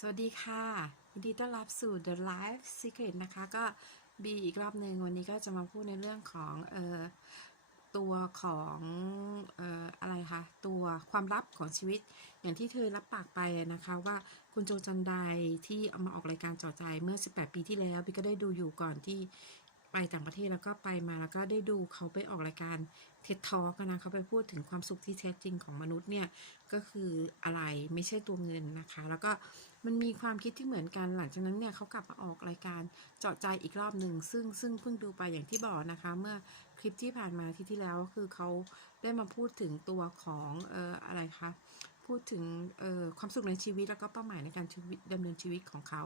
สวัสดีค่ะยินดีต้อนรับสู่ The Life Secret นะคะ ก็บีอีกรอบหนึ่งวันนี้ก็จะมาพูดในเรื่องของเอ่อตัวของเอ่ออะไรคะตัวความลับของชีวิต อย่างที่เธอรับปากไปนะคะว่าคุณโจจันไดที่เอามาออกรายการจอใจเมื่อ 18 ปีที่แล้วบีก็ได้ดูอยู่ก่อนที่ ไปต่างประเทศแล้วก็ไปมาแล้วก็ได้ดูเขาไปออกรายการเท็ดทอกันนะเขาไปพูดถึงความสุขที่แท้จริงของมนุษย์เนี่ยก็คืออะไรไม่ใช่ตัวเงินนะคะ แล้วก็มันมีความคิดที่เหมือนกันหลังจากนั้นเนี่ยเขากลับมาออกรายการเจาะใจอีกรอบหนึ่งซึ่งซึ่งเพิ่งดูไปอย่างที่บอกนะคะ เมื่อคลิปที่ผ่านมาที่ที่แล้วก็คือเขาได้มาพูดถึงตัวของเอ่ออะไรคะ พูดถึงความสุขในชีวิตแล้วก็เป้าหมายในการชีวิตดำเนินชีวิตของเขา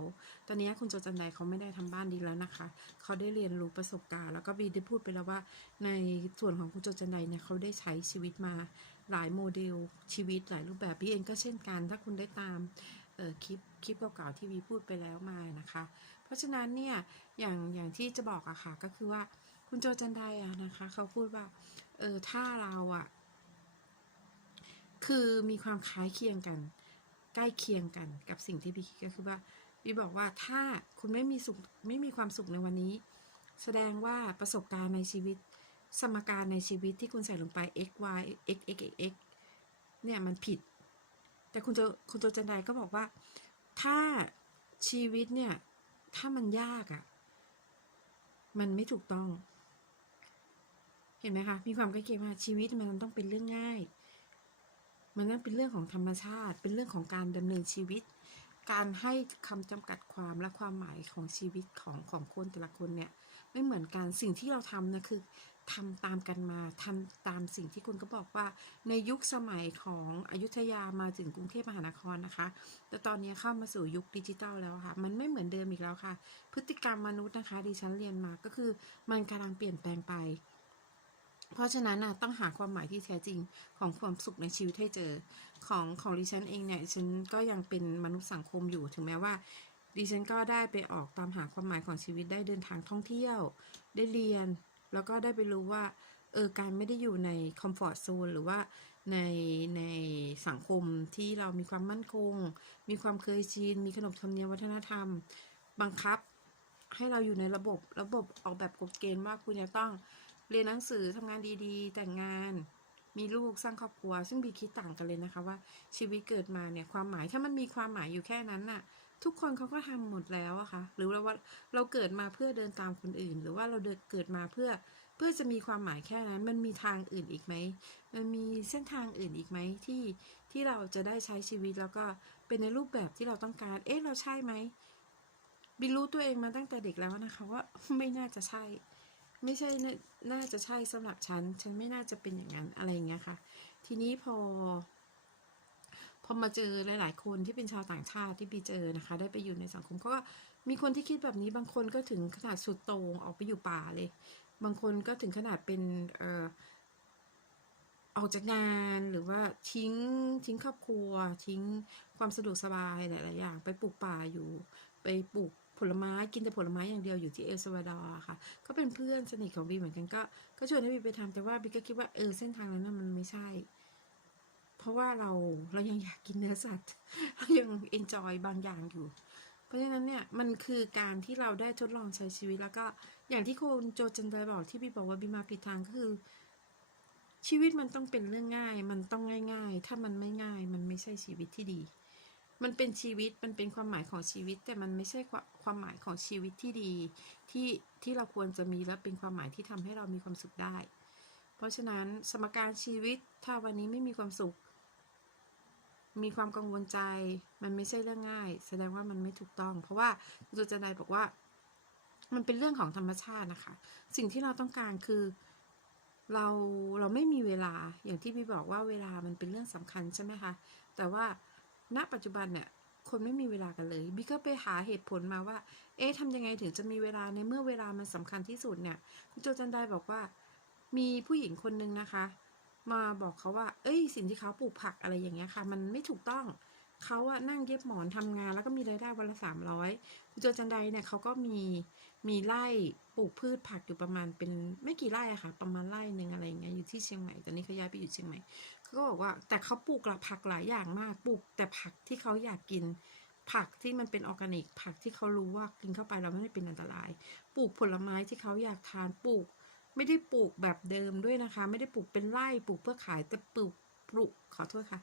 ตอนนี้คุณโจจันไดเขาไม่ได้ทำบ้านดีแล้วนะคะ เขาได้เรียนรู้ประสบการณ์ แล้วก็บีได้พูดไปแล้วว่าในส่วนของคุณโจจันไดเนี่ยเขาได้ใช้ชีวิตมาหลายโมเดลชีวิตหลายรูปแบบพี่เองก็เช่นกัน ถ้าคุณได้ตามคลิปคลิปเก่าๆที่วีพูดไปแล้วมานะคะ เพราะฉะนั้นเนี่ยอย่างอย่างที่จะบอกอะค่ะก็คือว่าคุณโจจันไดอะนะคะเขาพูดว่าเออถ้าเราอะ คือมีความคล้ายเคียงกัน ใกล้เคียงกันกับสิ่งที่พี่คิดก็คือว่าพี่บอกว่าถ้าคุณไม่มีสุขไม่มีความสุขในวันนี้ แสดงว่าประสบการณ์ในชีวิต สมการในชีวิตที่คุณใส่ลงไป x y x x x x เนี่ยมันผิด แต่คุณโจคุณโจจันไดก็บอกว่า ถ้าชีวิตเนี่ย ถ้ามันยากอะ่ะ มันไม่ถูกต้อง เห็นไหมคะ มีความใกล้เคียงว่าชีวิตมันต้องเป็นเรื่องง่าย มันต้องเป็นเรื่องของธรรมชาติ เป็นเรื่องของการดำเนินชีวิต การให้คำจำกัดความและความหมายของชีวิตของของคนแต่ละคนเนี่ยไม่เหมือนกันสิ่งที่เราทำนะคือทำตามกันมาทำตามสิ่งที่คุณก็บอกว่า ในยุคสมัยของอยุธยามาถึงกรุงเทพมหานครนะคะ แต่ตอนนี้เข้ามาสู่ยุคดิจิทัลแล้วค่ะ มันไม่เหมือนเดิมอีกแล้วค่ะ พฤติกรรมมนุษย์นะคะดิฉันเรียนมาก็คือ มันกำลังเปลี่ยนแปลงไป เพราะฉะนั้นนะต้องหาความหมายที่แท้จริงของความสุขในชีวิตให้เจอ ของของดิฉันเองเนี่ยฉันก็ยังเป็นมนุษย์สังคมอยู่ถึงแม้ว่าดิฉันก็ได้ไปออกตามหาความหมายของชีวิตได้เดินทางท่องเที่ยว ได้เรียน แล้วก็ได้ไปรู้ว่าเออการไม่ได้อยู่ในคอมฟอร์ z โซนหรือว่าในในสังคมที่เรามีความมั่นคง มีความเคยชินมีขนบธรรมเนียมวัฒนธรรม บังคับให้เราอยู่ในระบบระบบออกแบบกฎเกณฑ์ว่าคุณจะต้อง เรียนหนังสือทำงานดีๆ แต่งงานมีลูกสร้างครอบครัว ซึ่งบีคิดต่างกันเลยนะคะว่า ชีวิตเกิดมาเนี่ยความหมายถ้ามันมีความหมายอยู่แค่นั้นน่ะ ทุกคนเขาก็ทำหมดแล้วอะค่ะ หรือเราว่าเราเกิดมาเพื่อเดินตามคนอื่น หรือว่าเราเดินเกิดมาเพื่อเพื่อจะมีความหมายแค่นั้น มันมีทางอื่นอีกไหมมันมีเส้นทางอื่นอีกไหมที่ที่เราจะได้ใช้ชีวิตแล้วก็เป็นในรูปแบบที่เราต้องการ เอ๊ะเราใช่ไหมบิรู้ตัวเองมาตั้งแต่เด็กแล้วนะคะว่าไม่น่าจะใช่ ไม่ใช่น่าจะใช่สำหรับฉัน ฉันไม่น่าจะเป็นอย่างนั้นอะไรอย่างเงี้ยค่ะ ทีนี้พอ พอมาเจอหลาย ๆ คนที่เป็นชาวต่างชาติที่บีเจอนะคะ ได้ไปอยู่ในสังคมเขาก็มีคนที่คิดแบบนี้บางคนก็ถึงขนาดสุดโต่งออกไปอยู่ป่าเลย บางคนก็ถึงขนาดเป็นเอ่อออกจากงานหรือว่าทิ้งทิ้งครอบครัว ทิ้งความสะดวกสบายหลาย ๆ อย่าง ไปปลูกป่าอยู่ ไปปลูก ผลไม้กินแต่ผลไม้อย่างเดียวอยู่ที่เอลซาวาดอร์ค่ะ ก็เป็นเพื่อนสนิทของบีเหมือนกันก็ก็ชวนให้บีไปทำแต่ว่าบีก็คิดว่าเออเส้นทางนั้นมันไม่ใช่ เพราะว่าเราเรายังอยากกินเนื้อสัตว์เรายังเอนจอยบางอย่างอยู่ เพราะฉะนั้นเนี่ยมันคือการที่เราได้ทดลองใช้ชีวิตแล้วก็อย่างที่คุณโจจันไดบอกที่บีบอกว่าบีมาผิดทางก็คือชีวิตมันต้องเป็นเรื่องง่าย มันต้องง่าย ๆ ถ้ามันไม่ง่าย มันไม่ใช่ชีวิตที่ดี มันเป็นชีวิตมันเป็นความหมายของชีวิต แต่มันไม่ใช่ความหมายของชีวิตที่ดีที่ที่เราควรจะมีและเป็นความหมายที่ทำให้เรามีความสุขได้ เพราะฉะนั้นสมการชีวิตถ้าวันนี้ไม่มีความสุข มีความกังวลใจ มันไม่ใช่เรื่องง่าย แสดงว่ามันไม่ถูกต้อง เพราะว่าคุจุจันไดบอกว่า มันเป็นเรื่องของธรรมชาตินะคะ สิ่งที่เราต้องการคือเราเราไม่มีเวลาอย่างที่พี่บอกว่าเวลามันเป็นเรื่องสำคัญใช่ไหมคะแต่ว่า ณปัจจุบันเนี่ยคนไม่มีเวลากันเลยบิ๊กก็ไปหาเหตุผลมาว่า เอ๊ะทำยังไงถึงจะมีเวลาในเมื่อเวลามันสำคัญที่สุดเนี่ย คุณโจจันไดบอกว่า มีผู้หญิงคนนึงนะคะ มาบอกเขาว่า เอ้ย สิ่งที่เขาปลูกผักอะไรอย่างเงี้ยค่ะ มันไม่ถูกต้องเขาอะนั่งเย็บหมอนทำงานแล้วก็มีรายได้วันละสามร้อยคุณโจจันไดเนี่ยเขาก็มีมีไร่ปลูกพืชผักอยู่ประมาณเป็นไม่กี่ไร่อะค่ะ ประมาณไร่หนึ่งอะไรอย่างเงี้ยอยู่ที่เชียงใหม่ตอนนี้เขาย้ายไปอยู่เชียงใหม่ ก็บอกว่าแต่เขาปลูกหลักผักหลายอย่างมากปลูก แต่ผักที่เขาอยากกิน ผักที่มันเป็นออร์แกนิก ผักที่เขารู้ว่ากินเข้าไปเราไม่ได้เป็นอันตราย ปลูกผลไม้ที่เขาอยากทานปลูก ไม่ได้ปลูกแบบเดิมด้วยนะคะ ไม่ได้ปลูกเป็นไร่ปลูกเพื่อขายแต่ปลูกปลูกขอโทษค่ะ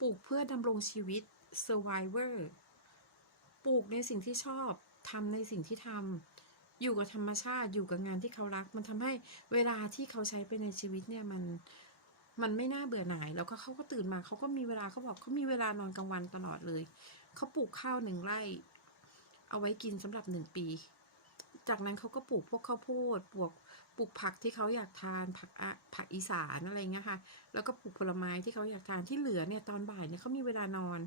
ปลูกเพื่อดำรงชีวิต survivor ปลูกในสิ่งที่ชอบทำในสิ่งที่ทำอยู่กับธรรมชาติอยู่กับงานที่เขารัก มันทำให้เวลาที่เขาใช้ไปในชีวิตเนี่ยมัน มันไม่น่าเบื่อหน่าย แล้วก็เขาก็ตื่นมาเขาก็มีเวลาเขาบอกเขามีเวลานอนกลางวันตลอดเลยเขาปลูกข้าวหนึ่งไร่ เอาไว้กินสำหรับหนึ่งปี จากนั้นเขาก็ปลูกพวกข้าวโพดปลูกปลูกผักที่เขาอยากทานผักอะผักอีสานอะไรเงี้ยค่ะ แล้วก็ปลูกผลไม้ที่เขาอยากทานที่เหลือเนี่ยตอนบ่ายเนี่ยเขามีเวลานอน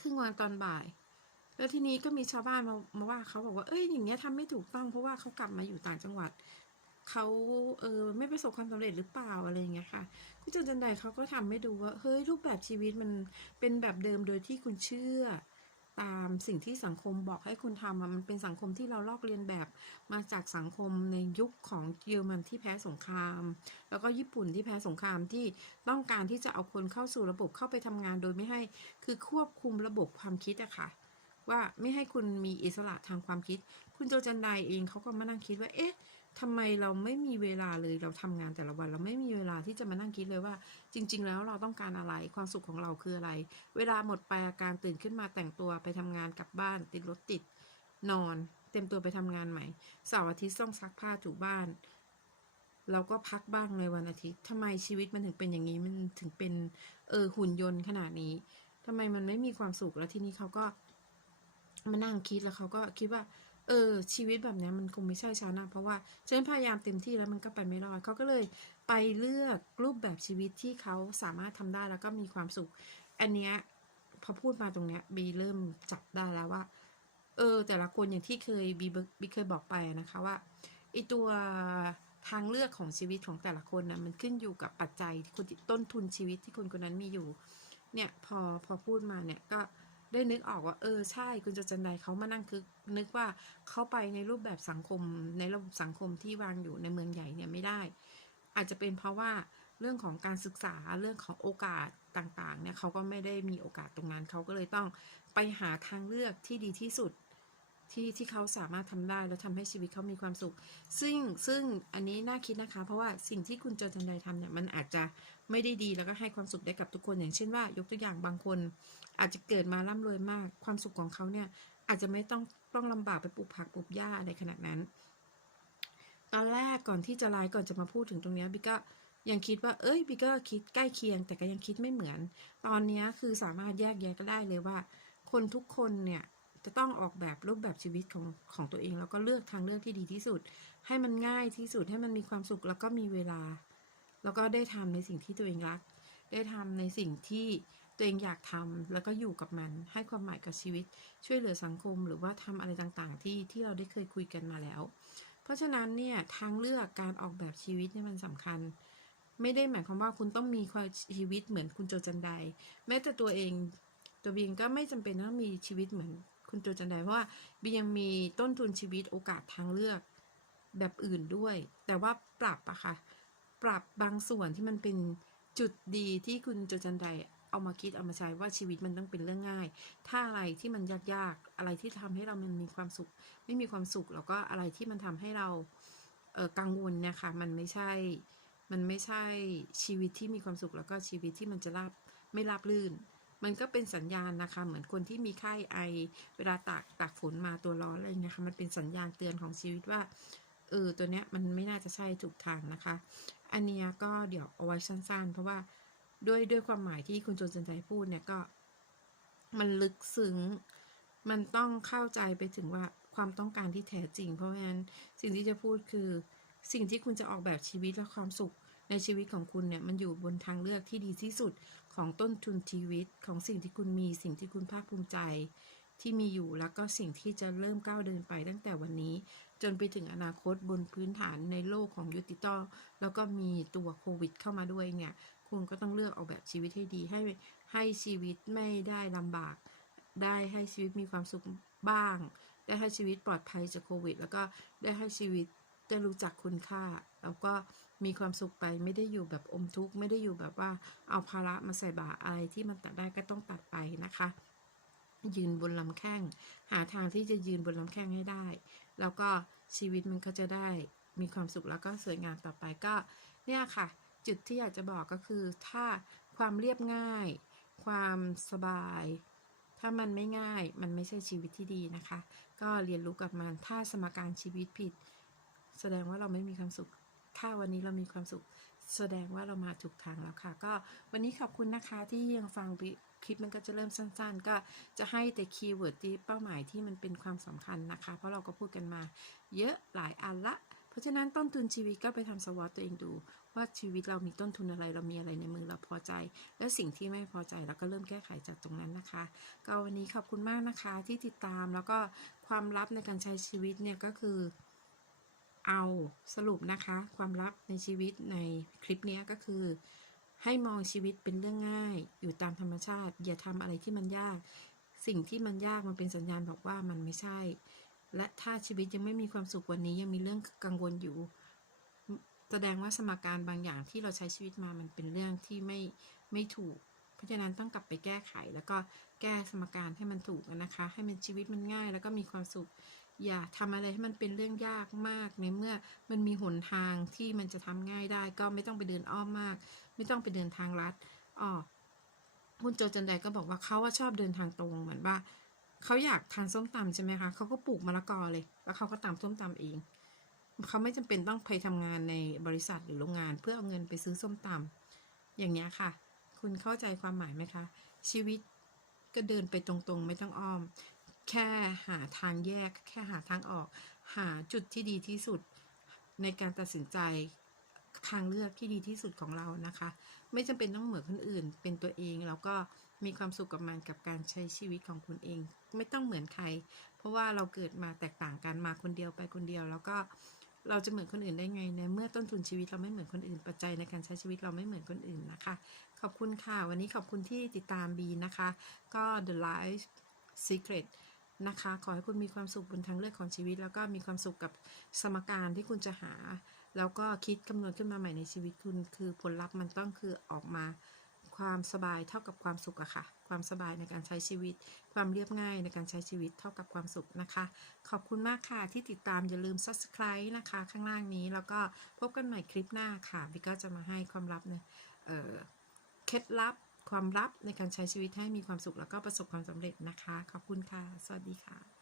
ครึ่งวันตอนบ่าย แล้วทีนี้ก็มีชาวบ้านมามาว่าเขาบอกว่าเอ้ยอย่างเงี้ยทำไม่ถูกต้องเพราะว่าเขากลับมาอยู่ต่างจังหวัด เขาเออไม่ประสบความสำเร็จหรือเปล่าอะไรอย่างเงี้ยค่ะคุณจันจันไดเขาก็ทำให้ดูว่าเฮ้ยรูปแบบชีวิตมันเป็นแบบเดิมโดยที่คุณเชื่อ ตามสิ่งที่สังคมบอกให้คุณทำมันเป็นสังคมที่เราลอกเลียนแบบมาจากสังคมในยุคของเยอรมันที่แพ้สงคราม แล้วก็ญี่ปุ่นที่แพ้สงครามที่ต้องการที่จะเอาคนเข้าสู่ระบบเข้าไปทำงานโดยไม่ให้ คือควบคุมระบบความคิดอะค่ะว่าไม่ให้คุณมีอิสระทางความคิด คุณโจจันไดเองเขาก็มานั่งคิดว่า เอ๊ะ ทำไมเราไม่มีเวลาเลยเราทำงานแต่ละวัน เราไม่มีเวลาที่จะมานั่งคิดเลยว่า จริง ๆ แล้วเราต้องการอะไรความสุขของเราคืออะไร เวลาหมดไปอาการตื่นขึ้นมาแต่งตัวไปทำงานกลับบ้าน ติดรถติดนอน เต็มตัวไปทำงานใหม่เสาร์อาทิตย์ต้องซักผ้าถูบ้านเราก็พักบ้างในวันอาทิตย์ทำไมชีวิตมันถึงเป็นอย่างนี้มันถึงเป็นเออหุ่นยนต์ขนาดนี้ทำไมมันไม่มีความสุขแล้วทีนี้เขาก็มานั่งคิดแล้วเขาก็คิดว่า เออ ชีวิตแบบนี้มันคงไม่ใช่ฉันนะเพราะว่าฉันพยายามเต็มที่แล้วมันก็ไปไม่รอดเขาก็เลยไปเลือกรูปแบบชีวิตที่เขาสามารถทำได้แล้วก็มีความสุข อันเนี้ยพอพูดมาตรงเนี้ยบีเริ่มจับได้แล้วว่า เออ แต่ละคนอย่างที่เคยบีบีเคยบอกไปนะคะว่าไอตัวทางเลือกของชีวิตของแต่ละคนนะมันขึ้นอยู่กับปัจจัยที่คนต้นทุนชีวิตที่คนคนนั้นมีอยู่ เนี่ยพอพอพูดมาเนี่ยก็ ได้นึกออกว่า เออใช่คุณจจันไดเขามานั่งคือนึกว่าเขาไปในรูปแบบสังคมในระบบสังคมที่วางอยู่ในเมืองใหญ่เนี่ยไม่ได้ อาจจะเป็นเพราะว่าเรื่องของการศึกษาเรื่องของโอกาสต่างๆเนี่ยเขาก็ไม่ได้มีโอกาสตรงนั้นเขาก็เลยต้องไปหาทางเลือกที่ดีที่สุด ที่ที่เขาสามารถทำได้แล้วทำให้ชีวิตเขามีความสุข ซึ่งซึ่งอันนี้น่าคิดนะคะ เพราะว่าสิ่งที่คุณจจันไดทำเนี่ยมันอาจจะไม่ได้ดีแล้วก็ให้ความสุขได้กับทุกคน อย่างเช่นว่ายกตัวอย่างบางคน อาจจะเกิดมาร่ำรวยมาก ความสุขของเขาเนี่ยอาจจะไม่ต้องต้องลำบากไปปลูกผักปลูกหญ้าอะไรขนาดนั้น ตอนแรกก่อนที่จะไลฟ์ก่อนจะมาพูดถึงตรงนี้บิ๊กก็ยังคิดว่า เอ้ยบิ๊กก็คิดใกล้เคียง แต่ก็ยังคิดไม่เหมือน ตอนนี้คือสามารถแยกแยะก็ได้เลยว่า คนทุกคนเนี่ย จะต้องออกแบบรูปแบบชีวิตของของตัวเอง แล้วก็เลือกทางเลือกที่ดีที่สุด ให้มันง่ายที่สุดให้มันมีความสุขแล้วก็มีเวลา แล้วก็ได้ทำในสิ่งที่ตัวเองรัก ได้ทำในสิ่งที่ตัวเองอยากทำแล้วก็อยู่กับมัน ให้ความหมายกับชีวิต ช่วยเหลือสังคม หรือว่าทำอะไรต่างๆ ที่ที่เราได้เคยคุยกันมาแล้ว เพราะฉะนั้นเนี่ยทางเลือกการออกแบบชีวิตเนี่ยมันสำคัญไม่ได้หมายความว่าคุณต้องมีความชีวิตเหมือนคุณโจจันไดแม้แต่ตัวเองตัวเองก็ไม่จำเป็นต้องมีชีวิตเหมือน คุณโจจันไดเพราะว่าบียังมีต้นทุนชีวิตโอกาสทางเลือกแบบอื่นด้วย แต่ว่าปรับอะค่ะ ปรับบางส่วนที่มันเป็นจุดดีที่คุณโจจันไดเอามาคิดเอามาใช้ว่าชีวิตมันต้องเป็นเรื่องง่าย ถ้าอะไรที่มันยากๆ อะไรที่ทำให้เรามันมีความสุข ไม่มีความสุข แล้วก็อะไรที่มันทำให้เราเกังวลเนะคะ มันไม่ใช่ มันไม่ใช่ชีวิตที่มีความสุขแล้วก็ชีวิตที่มันจะราบไม่ราบลื่น มันก็เป็นสัญญาณนะคะ เหมือนคนที่มีไข้ไอ เวลาตากตากฝนมาตัวร้อนอะไรเงี้ยค่ะมันเป็นสัญญาณเตือนของชีวิตว่าเออตัวเนี้ยมันไม่น่าจะใช่ถูกทางนะคะ อันนี้ก็เดี๋ยวเอาไว้สั้นๆ เพราะว่าด้วยด้วยความหมายที่คุณโจนจันใจพูดเนี่ยก็ มันลึกซึ้งมันต้องเข้าใจไปถึงว่าความต้องการที่แท้จริง เพราะฉะนั้นสิ่งที่จะพูดคือสิ่งที่คุณจะออกแบบชีวิตและความสุขในชีวิตของคุณเนี่ยมันอยู่บนทางเลือกที่ดีที่สุด ของต้นทุนชีวิตของสิ่งที่คุณมีสิ่งที่คุณภาคภูมิใจ ที่มีอยู่แล้วก็สิ่งที่จะเริ่มก้าวเดินไปตั้งแต่วันนี้ จนไปถึงอนาคตบนพื้นฐานในโลกของยุติตอแล้วก็มีตัวโควิดเข้ามาด้วยเนี่ยคุณก็ต้องเลือกออกแบบชีวิตให้ดีให้ให้ชีวิตไม่ได้ลำบาก ได้ให้ชีวิตมีความสุขบ้าง ได้ให้ชีวิตปลอดภัยจากโควิด แล้วก็ได้ให้ชีวิตได้รู้จักคุณค่า แล้วก็ มีความสุขไปไม่ได้อยู่แบบอมทุกข์ไม่ได้อยู่แบบว่าเอาภาระมาใส่บ่าอะไรที่มันตัดได้ก็ต้องตัดไปนะคะ ยืนบนลำแข้ง หาทางที่จะยืนบนลำแข้งให้ได้ แล้วก็ชีวิตมันก็จะได้มีความสุขแล้วก็สวยงามต่อไปก็เนี่ยค่ะ จุดที่อยากจะบอกก็คือถ้าความเรียบง่าย ความสบาย ถ้ามันไม่ง่ายมันไม่ใช่ชีวิตที่ดีนะคะ ก็เรียนรู้กับมันถ้าสมการชีวิตผิด แสดงว่าเราไม่มีความสุข ถ้าวันนี้เรามีความสุขแสดงว่าเรามาถูกทางแล้วค่ะ ก็วันนี้ขอบคุณนะคะที่ยังฟังคลิปมันก็จะเริ่มสั้น ๆ ก็จะให้แต่คีย์เวิร์ดที่เป้าหมายที่มันเป็นความสำคัญนะคะ เพราะเราก็พูดกันมา เยอะหลายอันละ เพราะฉะนั้นต้นทุนชีวิตก็ไปทำสวอตตัวเองดู ว่าชีวิตเรามีต้นทุนอะไรเรามีอะไรในมือเราพอใจ และสิ่งที่ไม่พอใจเราก็เริ่มแก้ไขจากตรงนั้นนะคะ ก็วันนี้ขอบคุณมากนะคะที่ติดตามแล้วก็ความลับในการใช้ชีวิตเนี่ยก็คือ เอาสรุปนะคะ ความลับในชีวิตในคลิปนี้ก็คือ ให้มองชีวิตเป็นเรื่องง่าย อยู่ตามธรรมชาติ อย่าทำอะไรที่มันยาก สิ่งที่มันยากมันเป็นสัญญาณบอกว่ามันไม่ใช่ และถ้าชีวิตยังไม่มีความสุขวันนี้ยังมีเรื่องกังวลอยู่ แสดงว่าสมการบางอย่างที่เราใช้ชีวิตมามันเป็นเรื่องที่ไม่ไม่ถูก เพราะฉะนั้นต้องกลับไปแก้ไข แล้วก็แก้สมการให้มันถูกนะคะ ให้มันชีวิตมันง่าย แล้วก็มีความสุข อย่าทำอะไรให้มันเป็นเรื่องยากมากในเมื่อมันมีหนทางที่มันจะทำง่ายได้ ก็ไม่ต้องไปเดินอ้อมมาก ไม่ต้องไปเดินทางลัดอ๋อคุณโจจันไดก็บอกว่าเขาว่าชอบเดินทางตรงเหมือนว่าเขาอยากทานส้มตำใช่ไหมคะเขาก็ปลูกมะละกอเลย แล้วเขาก็ตำส้มตำเองเขาไม่จำเป็นต้องไปทำงานในบริษัทหรือโรงงานเพื่อเอาเงินไปซื้อส้มตำอย่างนี้ค่ะ คุณเข้าใจความหมายไหมคะ ชีวิตก็เดินไปตรงๆ ไม่ต้องอ้อม แค่หาทางแยก แค่หาทางออก หาจุดที่ดีที่สุดในการตัดสินใจทางเลือกที่ดีที่สุดของเรานะคะ ไม่จำเป็นต้องเหมือนคนอื่น เป็นตัวเองแล้วก็มีความสุขกับมันกับการใช้ชีวิตของคุณเอง ไม่ต้องเหมือนใคร เพราะว่าเราเกิดมาแตกต่างกันมาคนเดียวไปคนเดียว แล้วก็เราจะเหมือนคนอื่นได้ไงในเมื่อต้นทุนชีวิตเราไม่เหมือนคนอื่นปัจจัยในการใช้ชีวิตเราไม่เหมือนคนอื่นนะคะ ขอบคุณค่ะ วันนี้ขอบคุณที่ติดตามบีนะคะ ก็ The Life Secret นะคะ ขอให้คุณมีความสุขบนทางเลือกของชีวิต แล้วก็มีความสุขกับสมการที่คุณจะหา แล้วก็คิดคำนวณขึ้นมาใหม่ในชีวิตคุณ คือผลลัพธ์มันต้องคือออกมาความสบายเท่ากับความสุขอะค่ะ ความสบายในการใช้ชีวิต ความเรียบง่ายในการใช้ชีวิตเท่ากับความสุขนะคะ ขอบคุณมากค่ะที่ติดตามอย่าลืม subscribe นะคะ ข้างล่างนี้แล้วก็พบกันใหม่คลิปหน้าค่ะบิ๊กก็จะมาให้ความลับเนี่ยเอ่อเคล็ดลับ ความลับในการใช้ชีวิตให้มีความสุขแล้วก็ประสบความสำเร็จนะคะ ขอบคุณค่ะ สวัสดีค่ะ